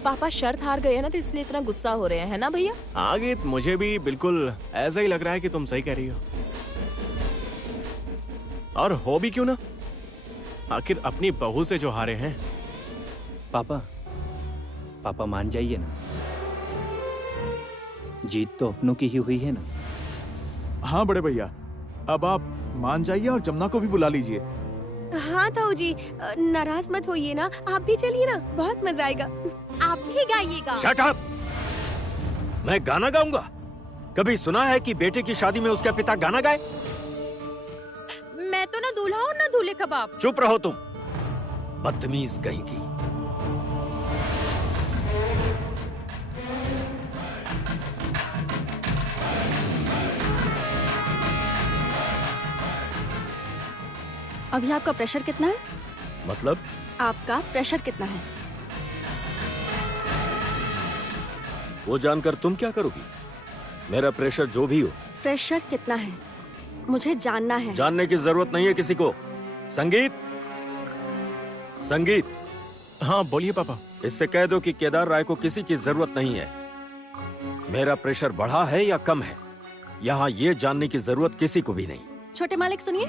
पापा शर्त हार गए हैं ना, तो इसलिए इतना गुस्सा हो रहे हैं, है ना भैया? आगे मुझे भी बिल्कुल ऐसा ही लग रहा है कि तुम सही कह रही हो। और हो भी क्यों ना, आखिर अपनी बहू से जो हारे हैं। पापा मान जाइए ना, जीत तो अपनों की ही हुई है ना। हाँ बड़े भैया, अब आप मान जाइए और जमुना को भी बुला लीजिए। हाँ ताऊ जी, नाराज मत होइए ना, आप भी चलिए ना, बहुत मजा आएगा। आप भी गाइएगा। Shut up! मैं गाना गाऊंगा? कभी सुना है कि बेटे की शादी में उसका पिता गाना गाए? मैं तो ना दूल्हा और ना दूल्हे कबाब। चुप रहो तुम, बदतमीज कहीं की। अभी आपका प्रेशर कितना है? मतलब? आपका प्रेशर कितना है? वो जानकर तुम क्या करोगी? मेरा प्रेशर जो भी हो। प्रेशर कितना है मुझे जानना है। जानने की जरूरत नहीं है किसी को। संगीत, संगीत। हाँ बोलिए पापा। इससे कह दो कि केदार राय को किसी की जरूरत नहीं है। मेरा प्रेशर बढ़ा है या कम है, यहाँ ये जानने की जरूरत किसी को भी नहीं। छोटे मालिक सुनिए,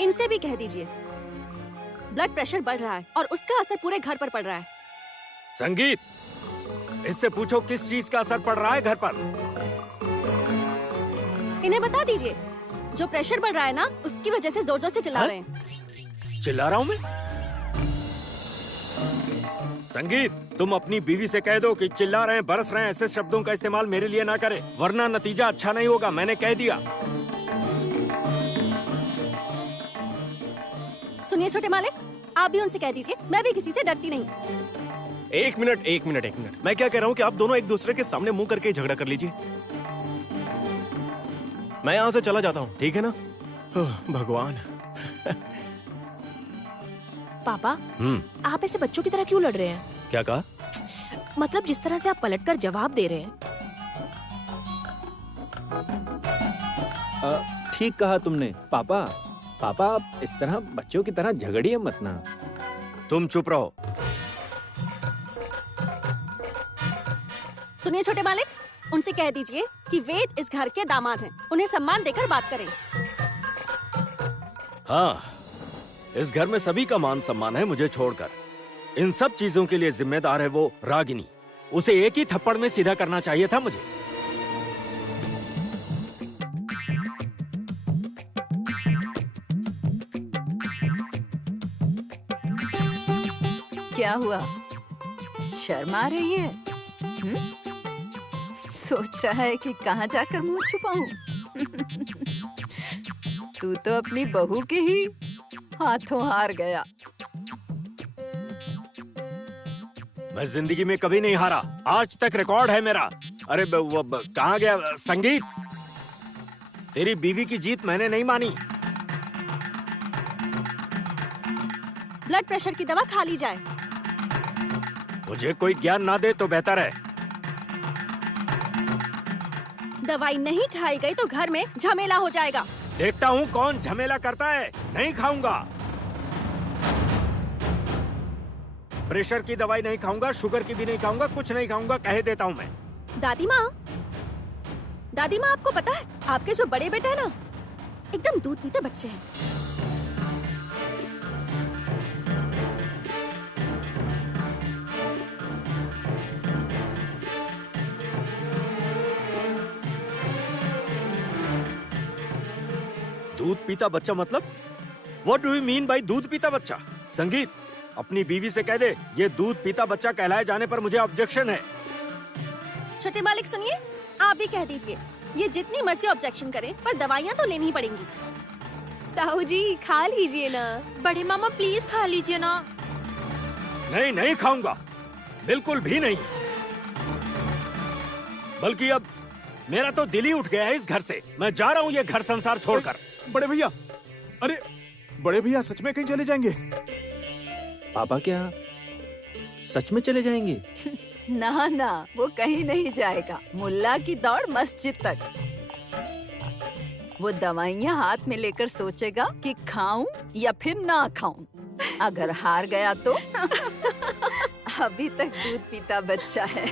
इनसे भी कह दीजिए ब्लड प्रेशर बढ़ रहा है और उसका असर पूरे घर पर पड़ रहा है। संगीत, इससे पूछो किस चीज का असर पड़ रहा है घर पर। इन्हें बता दीजिए, जो प्रेशर बढ़ रहा है ना, उसकी वजह से जोर जोर से चिल्ला रहे हैं। चिल्ला रहा हूँ मैं? संगीत, तुम अपनी बीवी से कह दो कि चिल्ला रहे हैं, बरस रहे हैं, ऐसे शब्दों का इस्तेमाल मेरे लिए ना करे, वरना नतीजा अच्छा नहीं होगा। मैंने कह दिया। सुनिए छोटे मालिक, आप भी उनसे कह दीजिए, मैं भी किसी से डरती नहीं। एक मिनट। मैं क्या कह रहा हूँ कि आप दोनों एक दूसरे के सामने मुंह करके झगड़ा कर लीजिए। मैं यहाँ से चला जाता हूँ, ठीक है ना? भगवान। पापा, आप ऐसे बच्चों की तरह क्यों लड़ रहे हैं? क्या कहा? मतलब जिस तरह से आप पलटकर जवाब दे रहे हैं। ठीक कहा तुमने पापा। आप इस तरह बच्चों की तरह झगड़िए मत ना। तुम चुप रहो। सुनिए छोटे मालिक, उनसे कह दीजिए कि वेद इस घर के दामाद हैं, उन्हें सम्मान देकर बात करें। हाँ, इस घर में सभी का मान सम्मान है मुझे छोड़कर। इन सब चीजों के लिए जिम्मेदार है वो रागिनी। उसे एक ही थप्पड़ में सीधा करना चाहिए था मुझे। क्या हुआ? शर्म आ रही है? सोच रहा है कि कहाँ जाकर मुंह छुपाऊं? तू तो अपनी बहू के ही हाथों हार गया। मैं जिंदगी में कभी नहीं हारा, आज तक रिकॉर्ड है मेरा। अरे कहाँ गया संगीत? तेरी बीवी की जीत मैंने नहीं मानी। ब्लड प्रेशर की दवा खा ली जाए। मुझे कोई ज्ञान ना दे तो बेहतर है। दवाई नहीं खाई गई तो घर में झमेला हो जाएगा। देखता हूँ कौन झमेला करता है। नहीं खाऊंगा। प्रेशर की दवाई नहीं खाऊंगा, शुगर की भी नहीं खाऊंगा, कुछ नहीं खाऊंगा, कह देता हूँ मैं। दादी माँ, आपको पता है आपके जो बड़े बेटे हैं ना, एकदम दूध पीते बच्चे हैं। दूध पीता बच्चा मतलब? What do you mean by दूध पीता बच्चा? संगीत, अपनी बीवी से कह दे ये दूध पीता बच्चा कहलाए जाने पर मुझे ऑब्जेक्शन है। छोटे मालिक सुनिए, आप भी कह दीजिए, ये जितनी मर्जी ऑब्जेक्शन करें पर दवाइयाँ तो लेनी ही पड़ेंगी। ताऊ जी खा लीजिए ना। बड़े मामा प्लीज खा लीजिए ना। नहीं खाऊंगा, बिल्कुल भी नहीं। बल्कि अब मेरा तो दिल ही उठ गया है इस घर से। मैं जा रहा हूँ ये घर संसार छोड़कर। बड़े भैया, अरे बड़े भैया सच में कहीं चले जाएंगे? पापा क्या सच में चले जाएंगे? ना, वो कहीं नहीं जाएगा। मुल्ला की दौड़ मस्जिद तक। वो दवाइयाँ हाथ में लेकर सोचेगा कि खाऊं या फिर ना खाऊं। अगर हार गया तो अभी तक दूध पीता बच्चा है।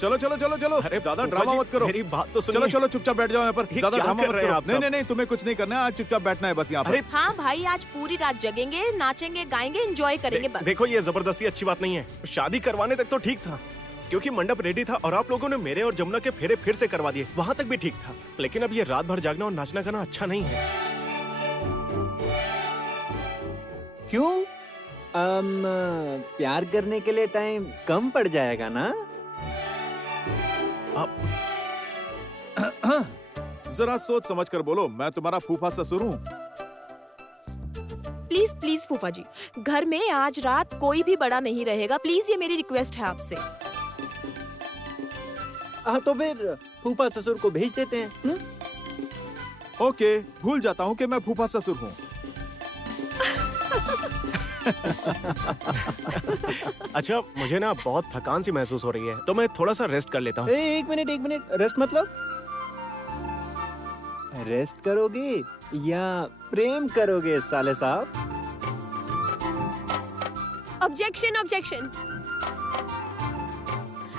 चलो चलो चलो चलो, अरे ज्यादा फूफा ड्रामा जी, मत करो। मेरी बात तो सुनिए। चलो चलो चुपचाप बैठ जाओ यहाँ पर, ये ज्यादा क्या ड्रामा कर मत रहे हैं करो। आप नहीं सब? नहीं नहीं, तुम्हें कुछ नहीं करना है, आज चुपचाप बैठना है बस यहाँ अरे पर। हाँ भाई, आज पूरी रात जगेंगे, नाचेंगे, गाएंगे, एंजॉय करेंगे बस। देखो ये जबरदस्ती अच्छी बात नहीं है। शादी करवाने तक तो ठीक था, क्योंकि मंडप रेडी था और आप लोगों ने मेरे और जमुना के फेरे फिर से करवा दिए, वहाँ तक भी ठीक था। लेकिन अब ये रात भर जागना और नाचना करना अच्छा नहीं है। क्यों? प्यार करने के लिए टाइम कम पड़ जाएगा ना? जरा सोच समझ कर बोलो, मैं तुम्हारा फूफा ससुर हूँ। प्लीज प्लीज फूफा जी, घर में आज रात कोई भी बड़ा नहीं रहेगा, प्लीज, ये मेरी रिक्वेस्ट है आपसे। हाँ तो फिर फूफा ससुर को भेज देते हैं। ओके, भूल जाता हूँ कि मैं फूफा ससुर हूँ। अच्छा, मुझे ना बहुत थकान सी महसूस हो रही है, तो मैं थोड़ा सा रेस्ट कर लेता हूँ। एक मिनट, रेस्ट मतलब? रेस्ट करोगे या प्रेम करोगे साले साहब? Objection objection.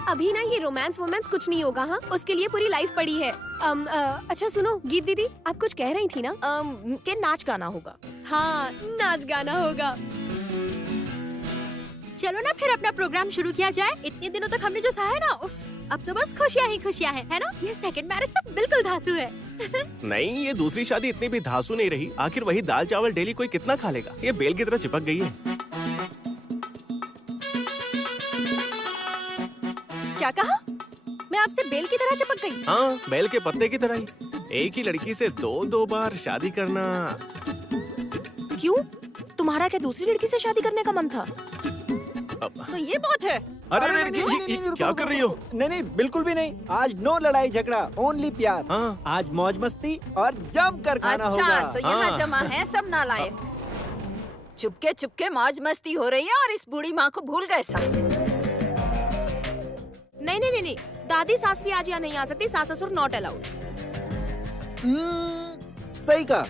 अभी ना ये रोमांस वोमांस कुछ नहीं होगा। हाँ, उसके लिए पूरी लाइफ पड़ी है। अच्छा सुनो गीत दीदी, आप कुछ कह रही थी ना? के नाच गाना होगा। हाँ, नाच गाना होगा। चलो ना फिर अपना प्रोग्राम शुरू किया जाए। इतने दिनों तक हमने जो सहा है ना, उफ, अब तो बस खुशियाँ ही खुशियाँ हैं, है ना? ये सेकंड मैरिज तो बिल्कुल धांसू है। नहीं, ये दूसरी शादी इतनी भी धांसू नहीं रही। आखिर वही दाल चावल डेली कोई कितना खा लेगा? ये बेल की तरह चिपक गई है। क्या कहा? मैं आपसे बेल की तरह चिपक गई? हाँ, बेल के पत्ते की तरह ही। एक ही लड़की से दो बार शादी करना। क्यों? तुम्हारा क्या दूसरी लड़की से शादी करने का मन था? तो ये बहुत है। अरे नहीं, क्या कर रही हो? नहीं, बिल्कुल भी नहीं। आज नो लड़ाई झगड़ा, ओनली प्यार। हाँ। आज मौज मस्ती और जम कर खाना अच्छा होगा। तो यहाँ हाँ। जमा है सब नालायक। चुपके चुपके मौज मस्ती हो रही है और इस बूढ़ी माँ को भूल गए सब। नहीं, दादी सास भी आज यहाँ नहीं आ सकती, सास ससुर नॉट अलाउड। सही कहा।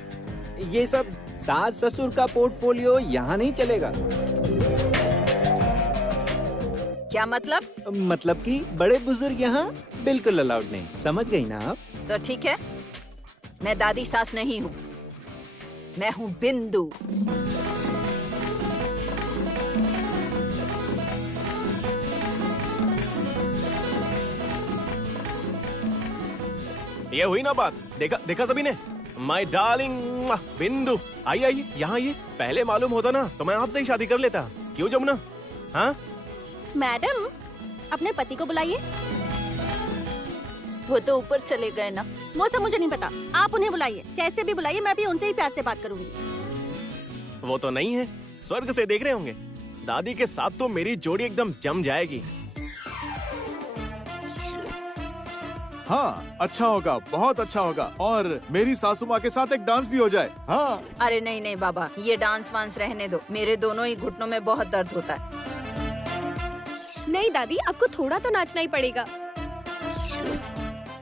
ये सब सास ससुर का पोर्टफोलियो यहाँ नहीं चलेगा। क्या मतलब? मतलब कि बड़े बुजुर्ग यहाँ बिल्कुल अलाउड नहीं। समझ गई ना आप? तो ठीक है, मैं दादी सास नहीं हूँ, मैं हूँ बिंदु। ये हुई ना बात? देखा सभी ने? माय डार्लिंग बिंदु, आइए यहाँ आइए। पहले मालूम होता ना तो मैं आपसे ही शादी कर लेता। क्यों जमुना? हाँ मैडम, अपने पति को बुलाइए। वो तो ऊपर चले गए ना। वो सब मुझे नहीं पता, आप उन्हें बुलाइए। कैसे भी बुलाइए, मैं भी उनसे ही प्यार से बात करूंगी। वो तो नहीं है, स्वर्ग से देख रहे होंगे। दादी के साथ तो मेरी जोड़ी एकदम जम जाएगी। हाँ, अच्छा होगा, बहुत अच्छा होगा। और मेरी सासू माँ के साथ एक डांस भी हो जाए। हाँ। अरे नहीं बाबा, ये डांस वांस रहने दो। मेरे दोनों ही घुटनों में बहुत दर्द होता है। नहीं दादी, आपको थोड़ा तो नाचना ही पड़ेगा।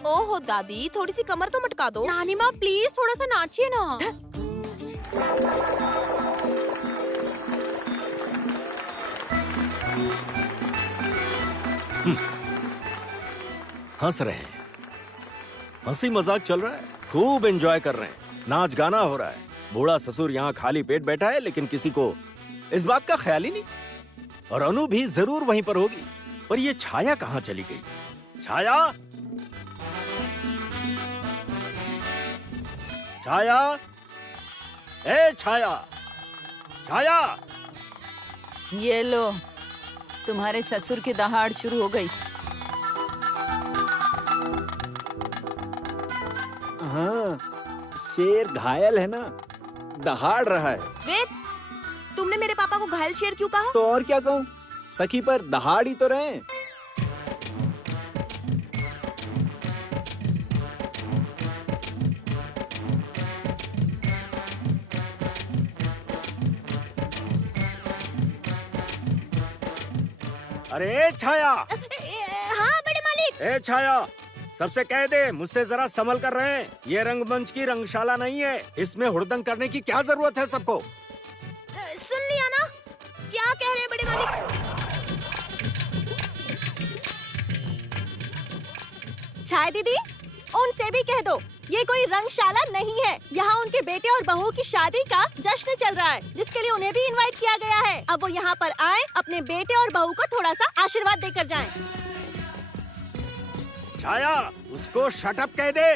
ओहो दादी, थोड़ी सी कमर तो मटका दो। नानी माँ प्लीज थोड़ा सा नाचिए ना। हंस रहे हैं, हंसी मजाक चल रहा है, खूब एंजॉय कर रहे हैं, नाच गाना हो रहा है। बूढ़ा ससुर यहाँ खाली पेट बैठा है, लेकिन किसी को इस बात का ख्याल ही नहीं। और अनु भी जरूर वहीं पर होगी। पर ये छाया कहाँ चली गई? छाया, छाया, ए छाया, छाया। ये लो, तुम्हारे ससुर की दहाड़ शुरू हो गई। हाँ, शेर घायल है ना, दहाड़ रहा है। वेद, तुमने मेरे पापा को घायल शेर क्यों कहा? तो और क्या कहूँ, सखी पर दहाड़ ही तो रहे। अरे छाया, हाँ बड़े मालिक। ए छाया, सबसे कह दे मुझसे जरा संभल कर रहे हैं। ये रंगमंच की रंगशाला नहीं है, इसमें हुड़दंग करने की क्या जरूरत है सबको। सुन लिया ना, क्या कह रहे हैं बड़े मालिक? छाया दीदी, उनसे भी कह दो ये कोई रंगशाला नहीं है। यहाँ उनके बेटे और बहू की शादी का जश्न चल रहा है, जिसके लिए उन्हें भी इनवाइट किया गया है। अब वो यहाँ पर आए, अपने बेटे और बहू को थोड़ा सा आशीर्वाद देकर जाएं। छाया, उसको शट अप कह दे।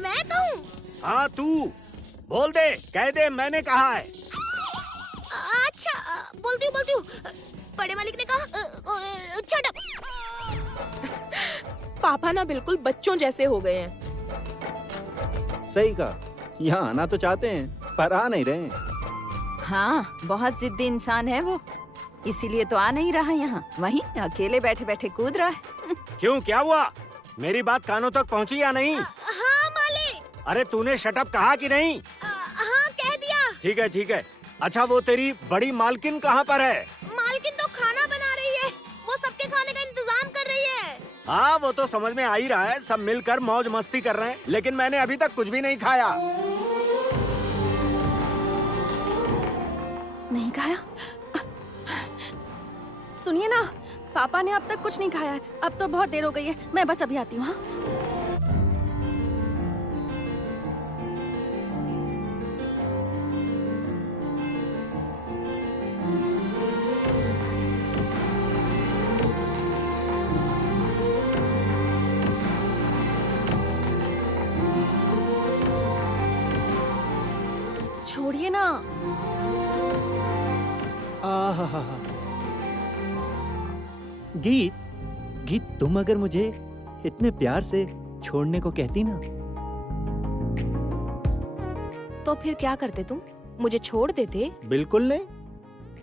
मैं कहूँ? हाँ तू बोल दे, कह दे मैंने कहा है। अच्छा, बोलती हूँ। बड़े मालिक ने कहा shut up। पापा ना बिल्कुल बच्चों जैसे हो गए हैं। सही कहा, यहाँ आना तो चाहते हैं पर आ नहीं रहे हैं। हाँ, बहुत जिद्दी इंसान है वो, इसीलिए तो आ नहीं रहा यहाँ। वहीं अकेले बैठे बैठे कूद रहा है। क्यों, क्या हुआ? मेरी बात कानों तक पहुँची या नहीं? हाँ मालिक। अरे तूने शट अप कहा कि नहीं? हाँ कह दिया। ठीक है। अच्छा, वो तेरी बड़ी मालकिन कहाँ पर है? मालकिन तो खाना बना रही है, वो सबके खाने का इंतजाम कर रही है। हाँ, वो तो समझ में आ ही रहा है, सब मिलकर मौज मस्ती कर रहे हैं, लेकिन मैंने अभी तक कुछ भी नहीं खाया। नहीं खाया? सुनिए ना, पापा ने अब तक कुछ नहीं खाया है। अब तो बहुत देर हो गई है, मैं बस अभी आती हूँ। हाँ? छोड़िए ना। आहा, गीत, तुम अगर मुझे इतने प्यार से छोड़ने को कहती ना, तो फिर क्या करते तुम? मुझे छोड़ देते? बिल्कुल नहीं,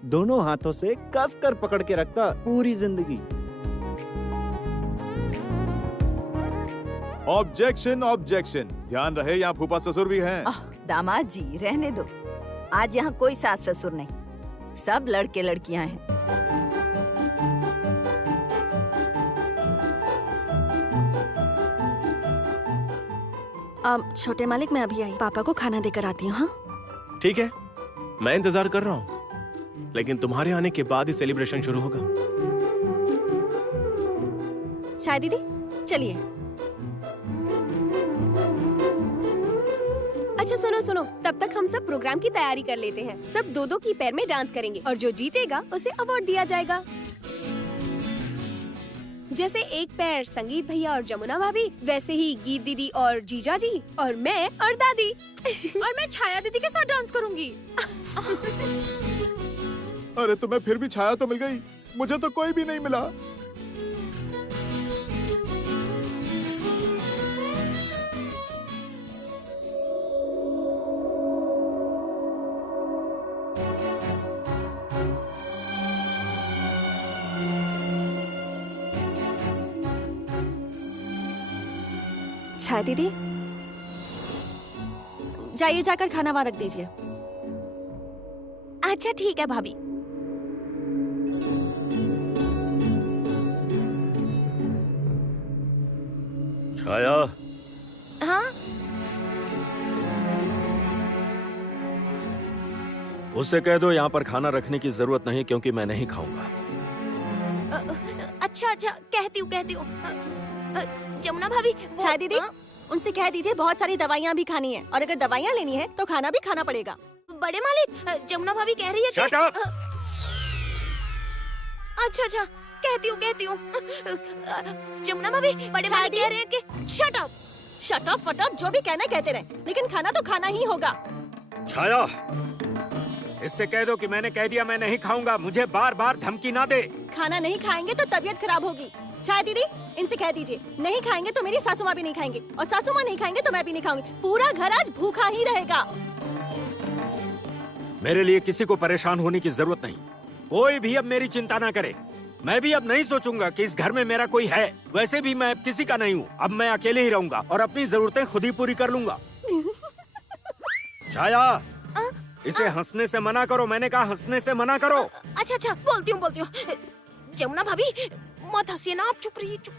दोनों हाथों से कस कर पकड़ के रखता पूरी जिंदगी। ऑब्जेक्शन। ध्यान रहे, यहाँ फूफा ससुर भी हैं। दामाद जी रहने दो, आज यहाँ कोई सास ससुर नहीं, सब लड़के लड़कियाँ हैं। छोटे मालिक, मैं अभी आई, पापा को खाना देकर आती हूँ। हाँ ठीक है, मैं इंतजार कर रहा हूँ, लेकिन तुम्हारे आने के बाद ही सेलिब्रेशन शुरू होगा। छाया दीदी, चलिए। अच्छा सुनो, तब तक हम सब प्रोग्राम की तैयारी कर लेते हैं। सब दो की पैर में डांस करेंगे और जो जीतेगा उसे अवार्ड दिया जाएगा। जैसे एक पैर संगीत भैया और जमुना भाभी, वैसे ही गीत दीदी और जीजा जी, और मैं और दादी। और मैं छाया दीदी के साथ डांस करूंगी। अरे तुम्हें फिर भी छाया तो मिल गई, मुझे तो कोई भी नहीं मिला। छाया दीदी, जाइए, जाकर खाना वहाँ रख दीजिए। अच्छा ठीक है भाभी। छाया, हाँ उससे कह दो यहाँ पर खाना रखने की जरूरत नहीं, क्योंकि मैं नहीं खाऊंगा। अच्छा, कहती हूँ। जमुना भाभी, छाया दीदी, उनसे कह दीजिए बहुत सारी दवाइयाँ भी खानी है, और अगर दवाइयाँ लेनी है तो खाना भी खाना पड़ेगा। बड़े मालिक, जमुना भाभी कह रही है Shut up! अच्छा, कहती हूँ। जमुना भाभी, बड़े मालिक कह रहे हैं कि शट अप। शट अप फटअप, जो भी कहना कहते रहे, लेकिन खाना तो खाना ही होगा। छाया, इससे कह दो कि मैंने कह दिया मैं नहीं खाऊंगा, मुझे बार बार धमकी ना दे। खाना नहीं खाएंगे तो तबीयत खराब होगी। छाया दीदी, इनसे कह दीजिए नहीं खाएंगे तो मेरी सासू माँ भी नहीं खाएंगे, और सासू माँ नहीं खाएंगे तो मैं भी नहीं खाऊंगी। पूरा घर आज भूखा ही रहेगा। मेरे लिए किसी को परेशान होने की जरूरत नहीं, कोई भी अब मेरी चिंता ना करे। मैं भी अब नहीं सोचूंगा कि इस घर में मेरा कोई है। वैसे भी मैं अब किसी का नहीं हूँ, अब मैं अकेले ही रहूंगा और अपनी जरूरतें खुद ही पूरी कर लूंगा। छाया, इसे हंसने से मना करो, मैंने कहा हंसने से मना करो। अच्छा, बोलती हूँ। जमुना भाभी, मत हंसिए ना, आप चुप रहिए, चुप।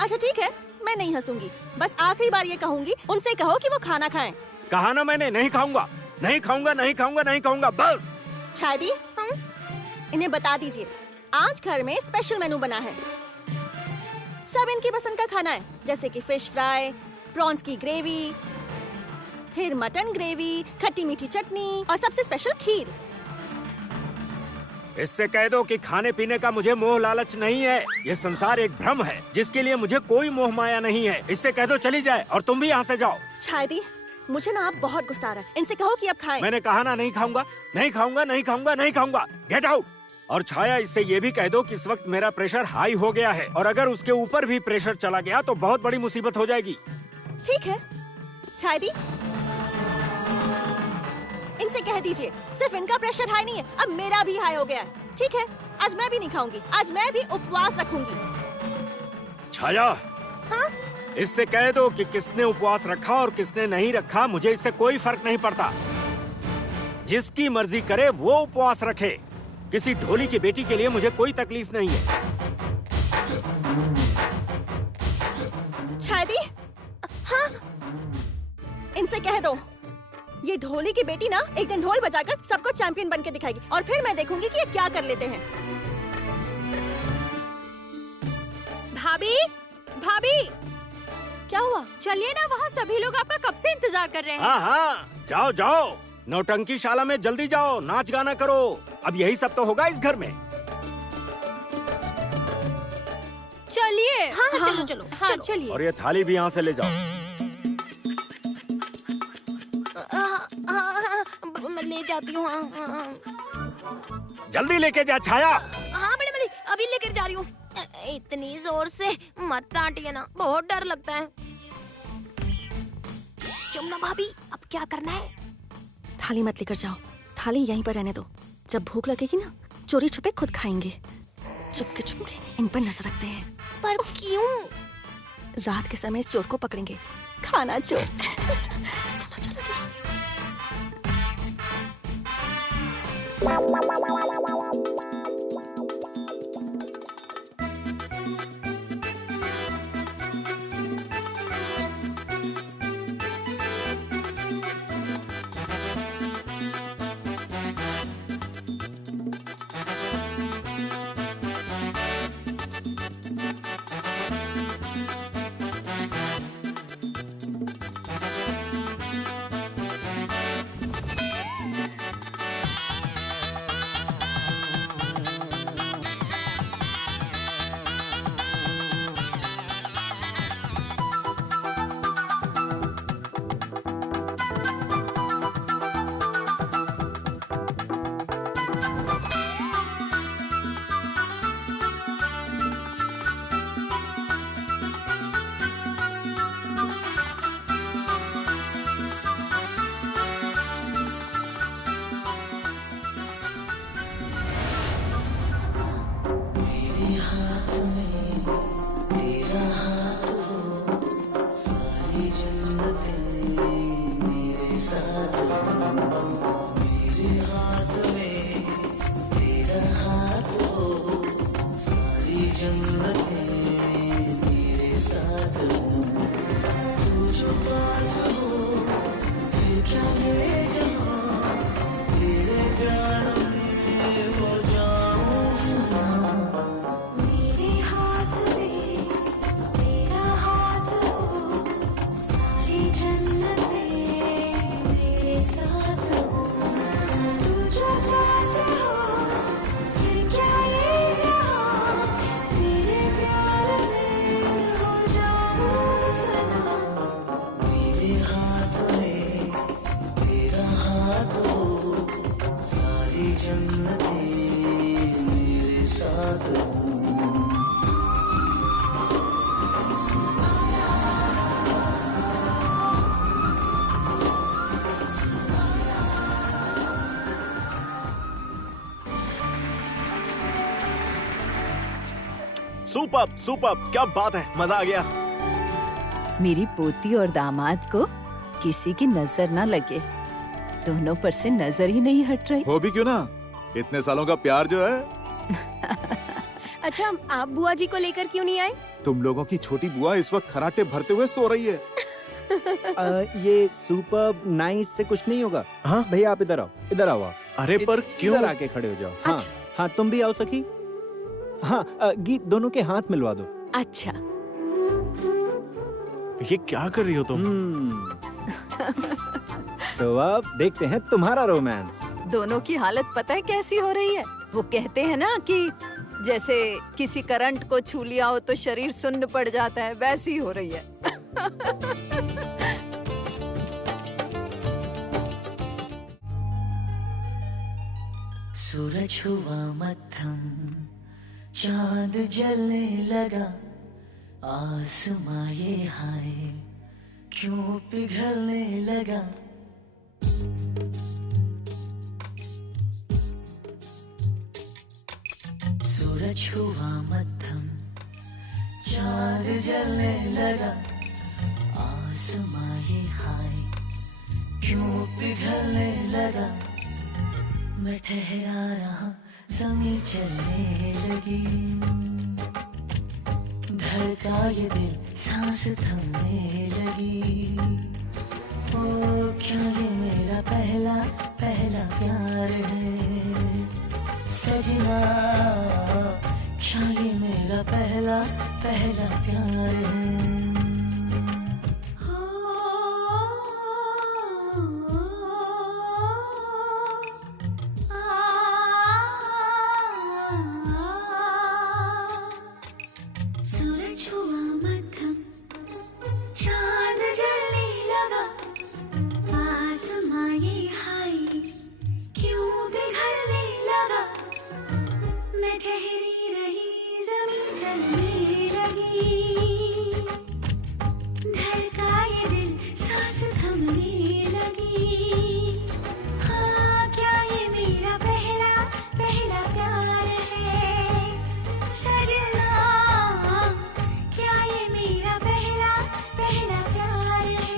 अच्छा ठीक है, मैं नहीं हंसूंगी। बस आखिरी बार ये कहूंगी, उनसे कहो कि वो खाना खाएं। कहा ना मैंने, नहीं खाऊंगा, नहीं खाऊंगा, नहीं खाऊंगा, नहीं खाऊंगा, बस। शादी इन्हें बता दीजिए, आज घर में स्पेशल मेनू बना है। सब इनकी पसंद का खाना है, जैसे कि फिश फ्राई, प्रॉन्स की ग्रेवी, फिर मटन ग्रेवी, खट्टी मीठी चटनी और सबसे स्पेशल खीर। इससे कह दो कि खाने पीने का मुझे मोह लालच नहीं है। ये संसार एक भ्रम है जिसके लिए मुझे कोई मोह माया नहीं है। इससे कह दो चली जाए और तुम भी यहाँ से जाओ। शादी मुझे ना आप बहुत गुस्सा आ रहा है, इनसे कहो कि अब खाएं। मैंने कहा ना, नहीं खाऊंगा, नहीं खाऊंगा, नहीं खाऊंगा, नहीं खाऊंगा, गेट आउट। और छाया, इससे ये भी कह दो कि इस वक्त मेरा प्रेशर हाई हो गया है और अगर उसके ऊपर भी प्रेशर चला गया तो बहुत बड़ी मुसीबत हो जाएगी। ठीक है शादी, इनसे कह दीजिए सिर्फ इनका प्रेशर हाई नहीं है, अब मेरा भी हाई हो गया है। ठीक है, आज मैं भी नहीं खाऊंगी, आज मैं भी उपवास रखूंगी। छाया, हाँ? इससे कह दो कि किसने उपवास रखा और किसने नहीं रखा, मुझे इससे कोई फर्क नहीं पड़ता। जिसकी मर्जी करे वो उपवास रखे। किसी ढोली की बेटी के लिए मुझे कोई तकलीफ नहीं है। शादी, हाँ? इनसे कह दो ये ढोली की बेटी ना एक दिन ढोल बजाकर सबको चैंपियन बन के दिखाएगी और फिर मैं देखूंगी कि ये क्या कर लेते हैं। भाभी, भाभी, क्या हुआ? चलिए ना, वहाँ सभी लोग आपका कब से इंतजार कर रहे हैं। हाँ हाँ, जाओ जाओ, नौटंकी शाला में जल्दी जाओ, नाच गाना करो। अब यही सब तो होगा इस घर में। चलिए। हाँ, चलो चलो, हाँ चलो। चलिए। और ये थाली भी यहाँ से ले जाओ। मैं ले जाती हूँ। जल्दी लेके जा छाया। हाँ बड़े मली, अभी लेकर जा रही हूँ। इतनी जोर से मत काटिए ना, बहुत डर लगता है। जमुना भाभी, अब क्या करना है? थाली मत लेकर जाओ, थाली यहीं पर रहने दो। जब भूख लगेगी ना, चोरी छुपे खुद खाएंगे। चुपके चुपके इन पर नजर रखते हैं। पर क्यों? रात के समय इस चोर को पकड़ेंगे, खाना चोर। चलो चलो चलो। सुपर्ब, सुपर्ब, क्या बात है, मजा आ गया। मेरी पोती और दामाद को किसी की नजर ना लगे, दोनों पर से नजर ही नहीं हट रही। हो भी क्यों ना, इतने सालों का प्यार जो है। अच्छा, आप बुआ जी को लेकर क्यों नहीं आए? तुम लोगों की छोटी बुआ इस वक्त खराटे भरते हुए सो रही है। ये सुपर नाइस से कुछ नहीं होगा। हाँ? भैया आप इधर आओ, इधर आओ आप। अरे पर क्यों? इधर आके खड़े हो जाओ। हाँ अच्छा। हाँ, तुम भी आओ सखी। हाँ, गीत दोनों के हाथ मिलवा दो। अच्छा, ये क्या कर रही हो तुम? तो अब देखते हैं तुम्हारा रोमांस। दोनों की हालत पता है कैसी हो रही है? वो कहते हैं ना कि जैसे किसी करंट को छू लिया हो तो शरीर सुन्न पड़ जाता है, वैसी हो रही है। सूरज हुआ मध्यम, चांद जलने लगा, आसमां ये हाय क्यों पिघलने लगा। सूरज हुआ मध्यम, चांद जलने लगा, आसमां ये हाय क्यों पिघलने लगा। मैं ठहरा रहा, ज़मीं चलने लगी, धड़का ये दिल, सांस थमने लगी। ओ क्या ये मेरा पहला पहला प्यार है सजना, क्या ये मेरा पहला पहला प्यार है। सूरज हुआ मध्यम, चांद जलने लगा, आसमां ये हाय क्यों बिखरने लगा। मैं ठहरी रही, ज़मीं चलने लगी, धड़का ये दिल, सांस थमने लगी। हाँ, क्या ये मेरा पहला पहला प्यार है सजना, क्या ये मेरा पहला पहला प्यार है।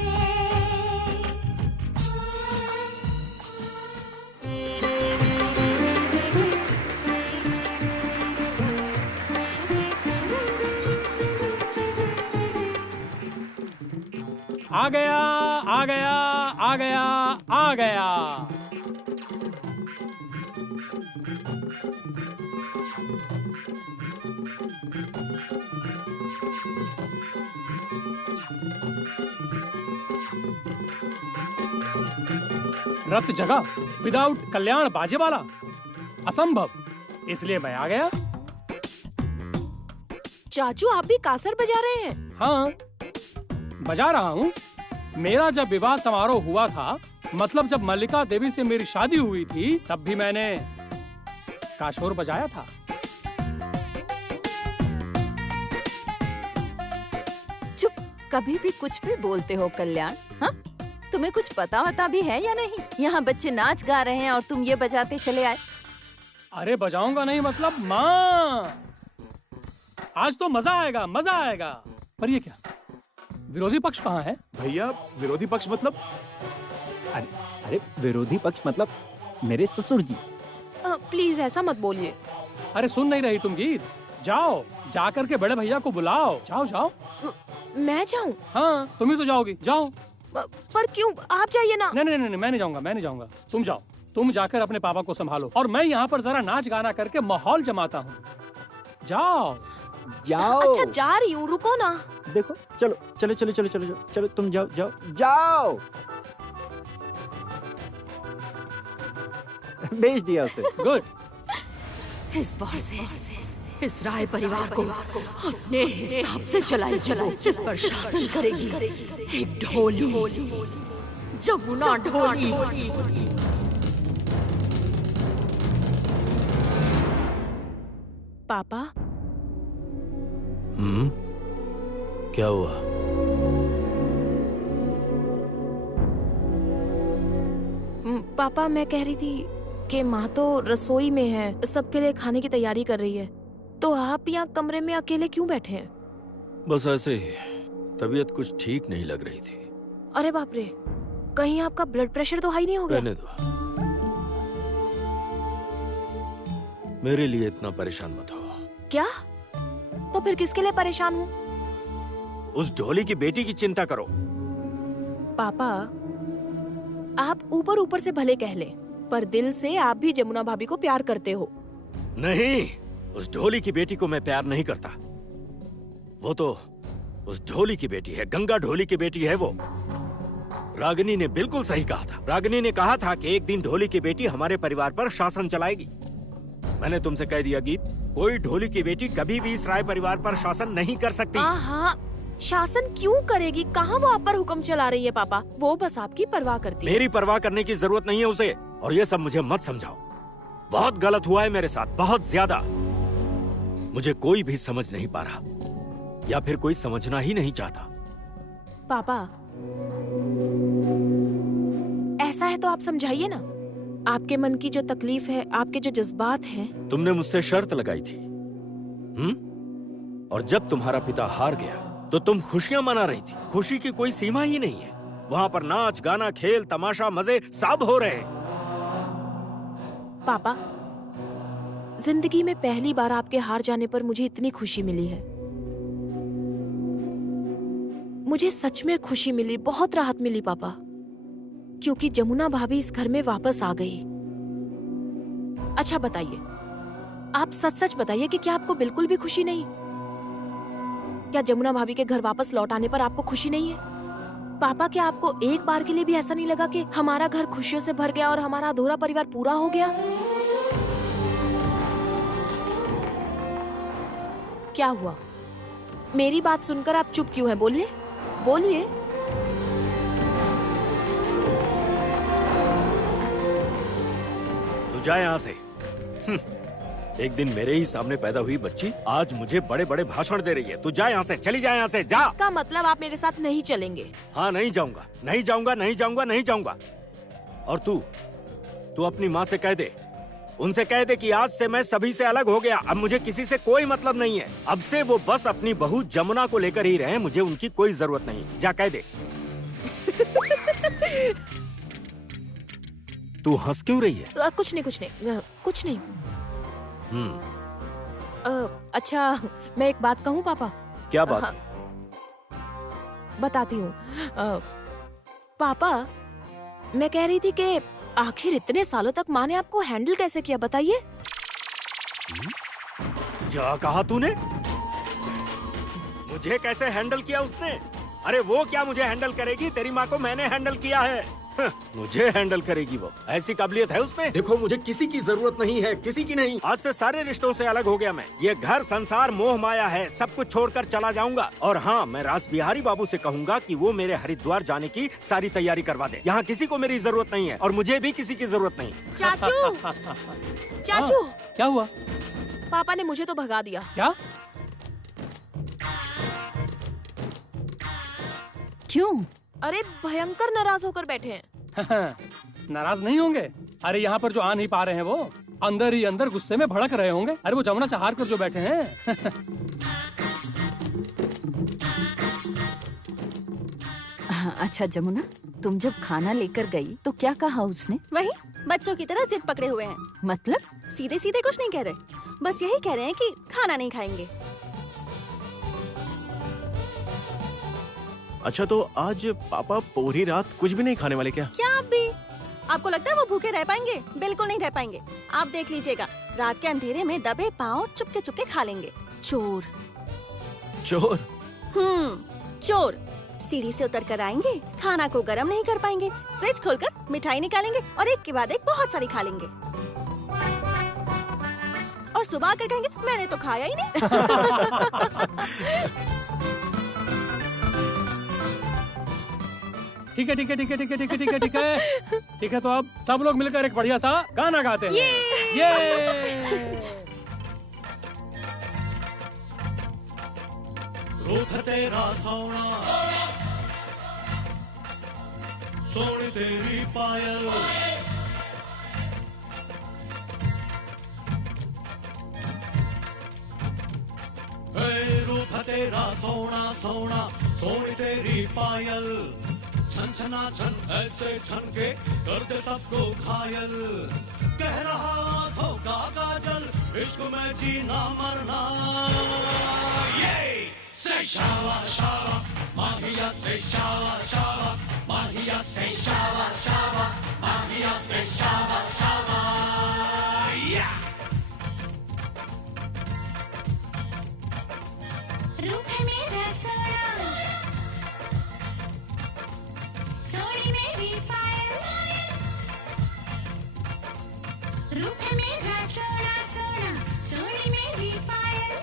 आ गया आ गया आ गया आ गया। रथ जगा विदाउट कल्याण बाजे वाला असंभव, इसलिए मैं आ गया। चाचू आप भी कासर बजा रहे हैं? हाँ, बजा रहा हूँ। मेरा जब विवाह समारोह हुआ था, मतलब जब मल्लिका देवी से मेरी शादी हुई थी, तब भी मैंने काशोर बजाया था। चुप, कभी भी कुछ भी बोलते हो कल्याण। हाँ, तुम्हें कुछ पता वता भी है या नहीं? यहाँ बच्चे नाच गा रहे हैं और तुम ये बजाते चले आए। अरे बजाऊंगा नहीं मतलब माँ, आज तो मजा आएगा मजा आएगा। पर ये क्या, विरोधी पक्ष कहाँ है? भैया विरोधी पक्ष मतलब? अरे अरे, विरोधी पक्ष मतलब मेरे ससुर जी। प्लीज ऐसा मत बोलिए। अरे सुन नहीं रही तुम गीत? जाओ, जाकर के बड़े भैया को बुलाओ। जाओ जाओ। मैं जाऊं? हाँ, तुम ही तो जाओगी, जाओ। पर क्यों? आप जाइए ना। नहीं नहीं नहीं, मैं नहीं जाऊंगा, मैं नहीं जाऊंगा। तुम जाओ, तुम जाकर अपने पापा को संभालो और मैं यहाँ पर जरा नाच गाना करके माहौल जमाता हूँ। जाओ जाओ। अच्छा जा रही हूँ, रुको ना। देखो, चलो चलो चलो चलो चलो चलो, तुम जाओ जाओ जाओ। भेज दिया उसे। गुड। इस बार से इस राय परिवार को अपने हिसाब से चलाई, इस पर शासन करेगी एक ढोली, जमुना ढोली। पापा, क्या हुआ? पापा मैं कह रही थी कि माँ तो रसोई में है, सबके लिए खाने की तैयारी कर रही है, तो आप यहाँ कमरे में अकेले क्यों बैठे हैं? बस ऐसे ही, तबीयत कुछ ठीक नहीं लग रही थी। अरे बाप रे, कहीं आपका ब्लड प्रेशर तो हाई नहीं हो गया? रहने दो, मेरे लिए इतना परेशान मत हो। क्या? तो फिर किसके लिए परेशान हूँ? उस ढोली की बेटी की चिंता करो। पापा, आप ऊपर ऊपर से भले कह ले, पर दिल से आप भी जमुना भाभी को प्यार करते हो। नहीं, उस ढोली की बेटी को मैं प्यार नहीं करता। वो तो उस ढोली की बेटी है, गंगा ढोली की बेटी है वो। रागिनी ने बिल्कुल सही कहा था। रागिनी ने कहा था कि एक दिन ढोली की बेटी हमारे परिवार पर शासन चलाएगी। मैंने तुमसे कह दिया गीत, कोई ढोली की बेटी कभी भी इस राय परिवार पर शासन नहीं कर सकती। हाँ, शासन क्यों करेगी? कहाँ वो आप पर हुक्म चला रही है पापा? वो बस आपकी परवाह करती है। मेरी परवाह करने की जरूरत नहीं है उसे। और ये सब मुझे मत समझाओ। बहुत गलत हुआ है मेरे साथ, बहुत ज्यादा। मुझे कोई भी समझ नहीं पा रहा, या फिर कोई समझना ही नहीं चाहता। पापा, ऐसा है तो आप समझाइए ना। आपके मन की जो तकलीफ है, आपके जो जज्बात हैं। तुमने मुझसे शर्त लगाई थी, और जब तुम्हारा पिता हार गया तो तुम खुशियां मना रही थी। खुशी की कोई सीमा ही नहीं है। वहाँ पर नाच गाना, खेल तमाशा, मजे सब हो रहे हैं। पापा, जिंदगी में पहली बार आपके हार जाने पर मुझे इतनी खुशी मिली है। मुझे सच में खुशी मिली, बहुत राहत मिली पापा, क्योंकि जमुना भाभी इस घर में वापस आ गई। अच्छा बताइए, आप सच सच बताइए कि क्या आपको बिल्कुल भी खुशी नहीं? क्या जमुना भाभी के घर वापस लौट आने पर आपको खुशी नहीं है? पापा, क्या आपको एक बार के लिए भी ऐसा नहीं लगा कि हमारा घर खुशियों से भर गया और हमारा अधूरा परिवार पूरा हो गया? क्या हुआ? मेरी बात सुनकर आप चुप क्यों हैं? बोलिए, बोलिए। तू जा यहाँ से। एक दिन मेरे ही सामने पैदा हुई बच्ची आज मुझे बड़े बड़े भाषण दे रही है। तू जा यहाँ से, चली जा यहाँ से, जा। इसका मतलब आप मेरे साथ नहीं चलेंगे? हाँ, नहीं जाऊंगा, नहीं जाऊंगा, नहीं जाऊंगा, नहीं जाऊंगा। और तू अपनी माँ से कह दे, उनसे कह दे कि आज से मैं सभी से अलग हो गया। अब मुझे किसी से कोई मतलब नहीं है। अब से वो बस अपनी बहू जमुना को लेकर ही रहे, मुझे उनकी कोई जरूरत नहीं। जा कह दे। तू हंस क्यों रही है? कुछ नहीं, कुछ नहीं, कुछ नहीं। अच्छा, मैं एक बात कहूँ पापा? क्या बात? बताती हूँ। पापा, मैं कह रही थी कि आखिर इतने सालों तक माँ ने आपको हैंडल कैसे किया, बताइए। क्या कहा तूने? मुझे कैसे हैंडल किया उसने? अरे वो क्या मुझे हैंडल करेगी? तेरी माँ को मैंने हैंडल किया है। मुझे हैंडल करेगी वो? ऐसी काबिलियत है उसमें? देखो, मुझे किसी की जरूरत नहीं है, किसी की नहीं। आज से सारे रिश्तों से अलग हो गया मैं। ये घर संसार मोह माया है, सब कुछ छोड़कर चला जाऊंगा। और हाँ, मैं रास बिहारी बाबू से कहूंगा कि वो मेरे हरिद्वार जाने की सारी तैयारी करवा दे। यहाँ किसी को मेरी जरूरत नहीं है और मुझे भी किसी की जरूरत नहीं। चाचू, चाचू, क्या हुआ? पापा ने मुझे तो भगा दिया। क्या? क्यों? अरे भयंकर नाराज होकर बैठे हैं। नाराज नहीं होंगे। अरे यहाँ पर जो आ नहीं पा रहे हैं वो अंदर ही अंदर गुस्से में भड़क रहे होंगे। अरे वो जमुना से हार कर जो बैठे हैं। अच्छा जमुना, तुम जब खाना लेकर गई तो क्या कहा उसने? वही बच्चों की तरह जिद पकड़े हुए हैं। मतलब? सीधे सीधे कुछ नहीं कह रहे, बस यही कह रहे हैं कि खाना नहीं खाएंगे। अच्छा, तो आज पापा पूरी रात कुछ भी नहीं खाने वाले क्या? क्या आप भी? आपको लगता है वो भूखे रह पाएंगे? बिल्कुल नहीं रह पाएंगे। आप देख लीजिएगा, रात के अंधेरे में दबे पाँव चुपके चुपके खा लेंगे। चोर। चोर? चोर। सीढ़ी से उतर कर आएंगे, खाना को गर्म नहीं कर पाएंगे, फ्रिज खोलकर मिठाई निकालेंगे और एक के बाद एक बहुत सारी खा लेंगे। और सुबह आकर कहेंगे मैंने तो खाया ही नहीं। ठीक है, ठीक है, ठीक है, ठीक है, ठीक है, ठीक है, ठीक है, ठीक है। तो अब सब लोग मिलकर एक बढ़िया सा गाना गाते हैं। ये रूप तेरा सोना, सोनी तेरी पायल, रूप तेरा सोना सोना, सोनी तेरी पायल, छन छना छन ऐसे छन के कर दे सबको घायल। कह रहा आंखों का काजल, इश्क में जीना मरना। ये से शावा शावा माहिया, से शावा शावा माहिया, से शावा शावा माहिया, से शावा शावा। रूप है मेरा सोना, सोनी मेरी पायल। रूप है मेरा सोना सोना, सोनी मेरी पायल।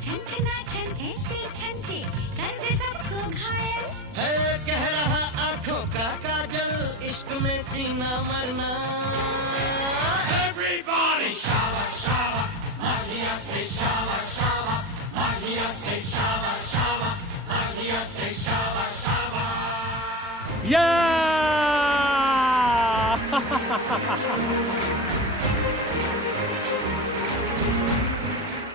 छन छना छन ऐसे छन के कर दे सबको घायल। है कह रहा आंखों का काजल, इश्क में जीना मरना। Everybody शावा शावा माहिया, से शावा शावा माहिया, से शावा शावा माहिया, से शावा शावा।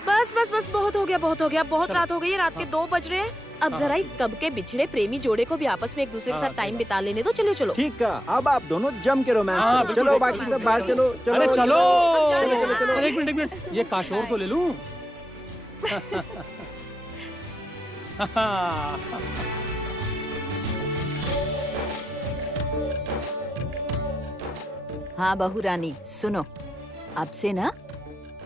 बस बस बस, बहुत हो गया, बहुत हो गया, बहुत रात हो गई है, रात के 2 बज रहे हैं। अब जरा इस कब के बिछड़े प्रेमी जोड़े को भी आपस में एक दूसरे के साथ टाइम बिता लेने दो। चलो चलो। ठीक है, अब आप दोनों जम के रोमांस हाँ, करो। बिल्कुल, चलो बिल्कुल, बाकी सब बाहर चलो। चलो अरे चलो, चलो, चलो। एक मिनट, ये काशोर तो ले लूं। हाँ बहू रानी सुनो, अब से ना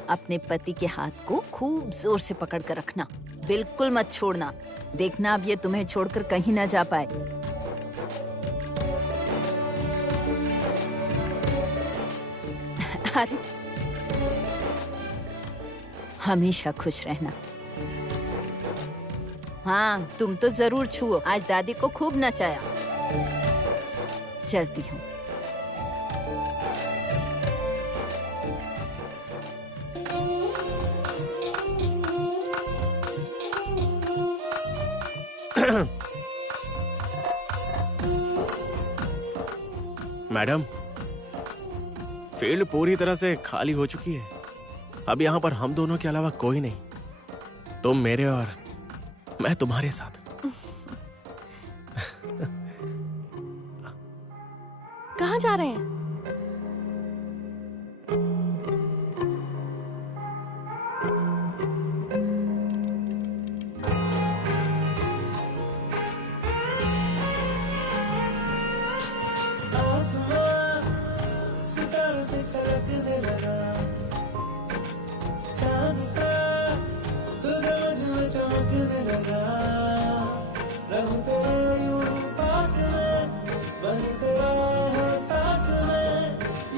अपने पति के हाथ को खूब जोर से पकड़ कर रखना, बिल्कुल मत छोड़ना। देखना अब ये तुम्हें छोड़कर कहीं ना जा पाए। अरे हमेशा खुश रहना। हाँ तुम तो जरूर छुओ, आज दादी को खूब नचाया। चलती हूँ। मैडम, फील्ड पूरी तरह से खाली हो चुकी है। अब यहाँ पर हम दोनों के अलावा कोई नहीं। तुम मेरे और मैं तुम्हारे साथ। कहाँ जा रहे हैं? सितारों से छलकने लगा, चांद सा तुझे मुझ में चमकने लगा। रहूं तेरे यूं पास में, बन तेरा एहसास में,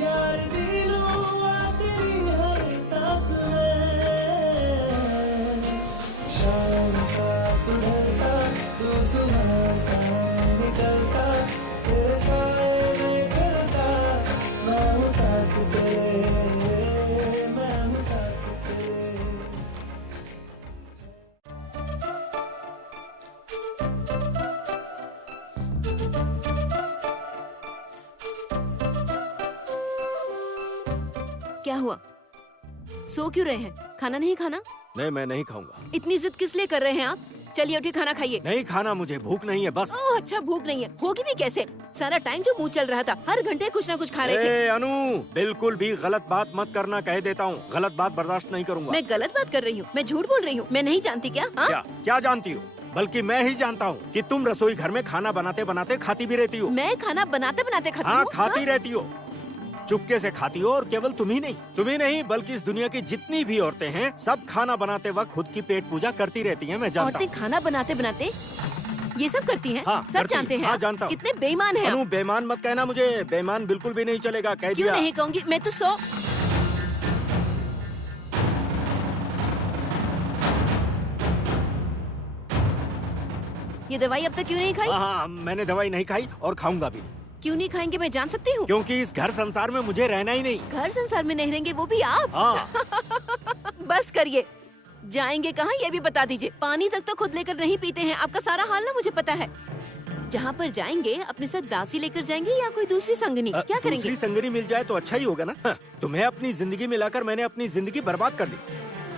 यार जी लूं तेरी हर सांस में। शाम सा तू ढलता, तू सुबह सा निकलता, तेरे साए में चलता, मैं हूँ साथ तेरे, मैं हूँ साथ तेरे। क्या हुआ? सो क्यों रहे हैं? खाना नहीं खाना? नहीं, मैं नहीं खाऊंगा। इतनी जिद किस लिए कर रहे हैं आप? चलिए उठिए, खाना खाइए। नहीं खाना, मुझे भूख नहीं है बस। ओह अच्छा, भूख नहीं है, होगी भी कैसे? सारा टाइम जो मुंह चल रहा था, हर घंटे कुछ ना कुछ खा रहे थे। ए अनु, बिल्कुल भी गलत बात मत करना, कह देता हूँ। गलत बात बर्दाश्त नहीं करूंगा। मैं गलत बात कर रही हूँ? मैं झूठ बोल रही हूँ? मैं नहीं जानती क्या? हाँ? क्या जानती हो? बल्कि मैं ही जानता हूँ कि तुम रसोई घर में खाना बनाते बनाते खाती भी रहती हो। मैं खाना बनाते बनाते खाती हाँ, हूँ? खाती रहती हो, चुपके से खाती हो। और केवल तुम ही नहीं बल्कि इस दुनिया की जितनी भी औरतें हैं, सब खाना बनाते वक्त खुद की पेट पूजा करती रहती हैं। मैं जानता औरतें हूँ। खाना बनाते बनाते ये सब करती हैं? हाँ, सब करती जानते हैं? हाँ, आप? जानता हूँ। कितने बेईमान हैं अनु, आप? बेईमान मत कहना मुझे। बेईमान बिल्कुल भी नहीं चलेगा, कह क्यों दिया। नहीं कहूँगी? मैं तो 100 ये दवाई अब तक क्यों नहीं खाई? हाँ, मैंने दवाई नहीं खाई और खाऊंगा भी नहीं। क्यों नहीं खाएंगे मैं जान सकती हूँ? क्योंकि इस घर संसार में मुझे रहना ही नहीं। घर संसार में नहीं रहेंगे, वो भी आप? हाँ। बस करिए, जाएंगे कहाँ ये भी बता दीजिए। पानी तक तो खुद लेकर नहीं पीते हैं, आपका सारा हाल ना मुझे पता है। जहाँ पर जाएंगे अपने साथ दासी लेकर जाएंगे या कोई दूसरी संगनी? क्या करेंगे? दूसरी संगनी मिल जाए तो अच्छा ही होगा ना। हाँ, तुम्हें अपनी जिंदगी मिलाकर मैंने अपनी जिंदगी बर्बाद कर दी।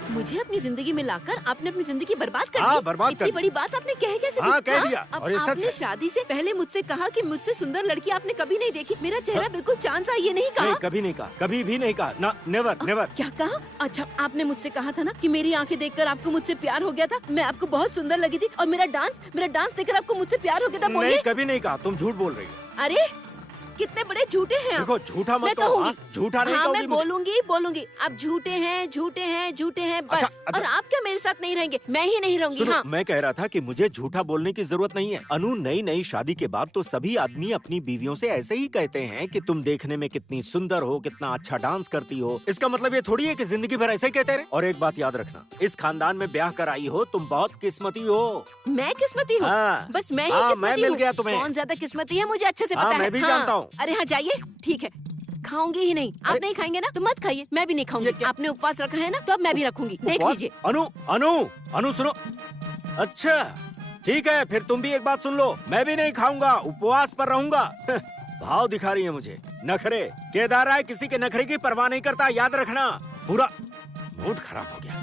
मुझे अपनी जिंदगी में लाकर आपने अपनी जिंदगी बर्बाद कर हाँ, दी। बर्बाद कर इतनी दी। बड़ी बात आपने कह कैसे दी? हाँ, कह दिया। अब और ये सच आपने है। शादी से पहले मुझसे कहा कि मुझसे सुंदर लड़की आपने कभी नहीं देखी। मेरा चेहरा बिल्कुल चांद सा, ये नहीं कहा? नहीं, कभी नहीं कहा, कभी भी नहीं कहा ना, नेवर नेवर। क्या कहा? अच्छा, आपने मुझसे कहा था ना कि मेरी आंखें देखकर आपको मुझसे प्यार हो गया था, मैं आपको बहुत सुंदर लगी थी, और मेरा डांस देखकर आपको मुझसे प्यार हो गया था। नहीं, बोलिए। कभी नहीं कहा, तुम झूठ बोल रही हो। अरे कितने बड़े झूठे हैं आप। देखो, झूठा मत मैं कहो, कहूंगी। हाँ, झूठा नहीं हाँ, कहूंगी मैं मुझे। बोलूंगी। आप झूठे हैं, बस। अच्छा। और आप क्या मेरे साथ नहीं रहेंगे? मैं ही नहीं रहूंगी। सुनो, हाँ, मैं कह रहा था कि मुझे झूठा बोलने की जरूरत नहीं है। अनु, नई शादी के बाद तो सभी आदमी अपनी बीवियों से ऐसे ही कहते हैं कि तुम देखने में कितनी सुंदर हो, कितना अच्छा डांस करती हो। इसका मतलब ये थोड़ी है कि जिंदगी भर ऐसे ही कहते रहे। और एक बात याद रखना, इस खानदान में ब्याह कर आई हो, तुम बहुत किस्मती हो। मैं किस्मती हूँ? हाँ। बस मैं ही हाँ, किस्मती मैं मिल हूँ। गया तुम्हें। कौन ज्यादा किस्मती है मुझे अच्छे से हाँ, पता है। मैं भी जानता हूँ। अरे हाँ, जाइए। ठीक है, खाऊंगी ही नहीं। आप नहीं खाएंगे ना तो मत खाइए, मैं भी नहीं खाऊंगी। आपने उपवास रखा है ना, तो अब मैं भी रखूंगी। देख उपवास? लीजिए। अनु सुनो। अच्छा ठीक है, फिर तुम भी एक बात सुन लो, मैं भी नहीं खाऊंगा, उपवास पर रहूंगा। भाव दिखा रही है मुझे, नखरे। केदार राय किसी के नखरे की परवाह नहीं करता, याद रखना। पूरा मूड खराब हो गया।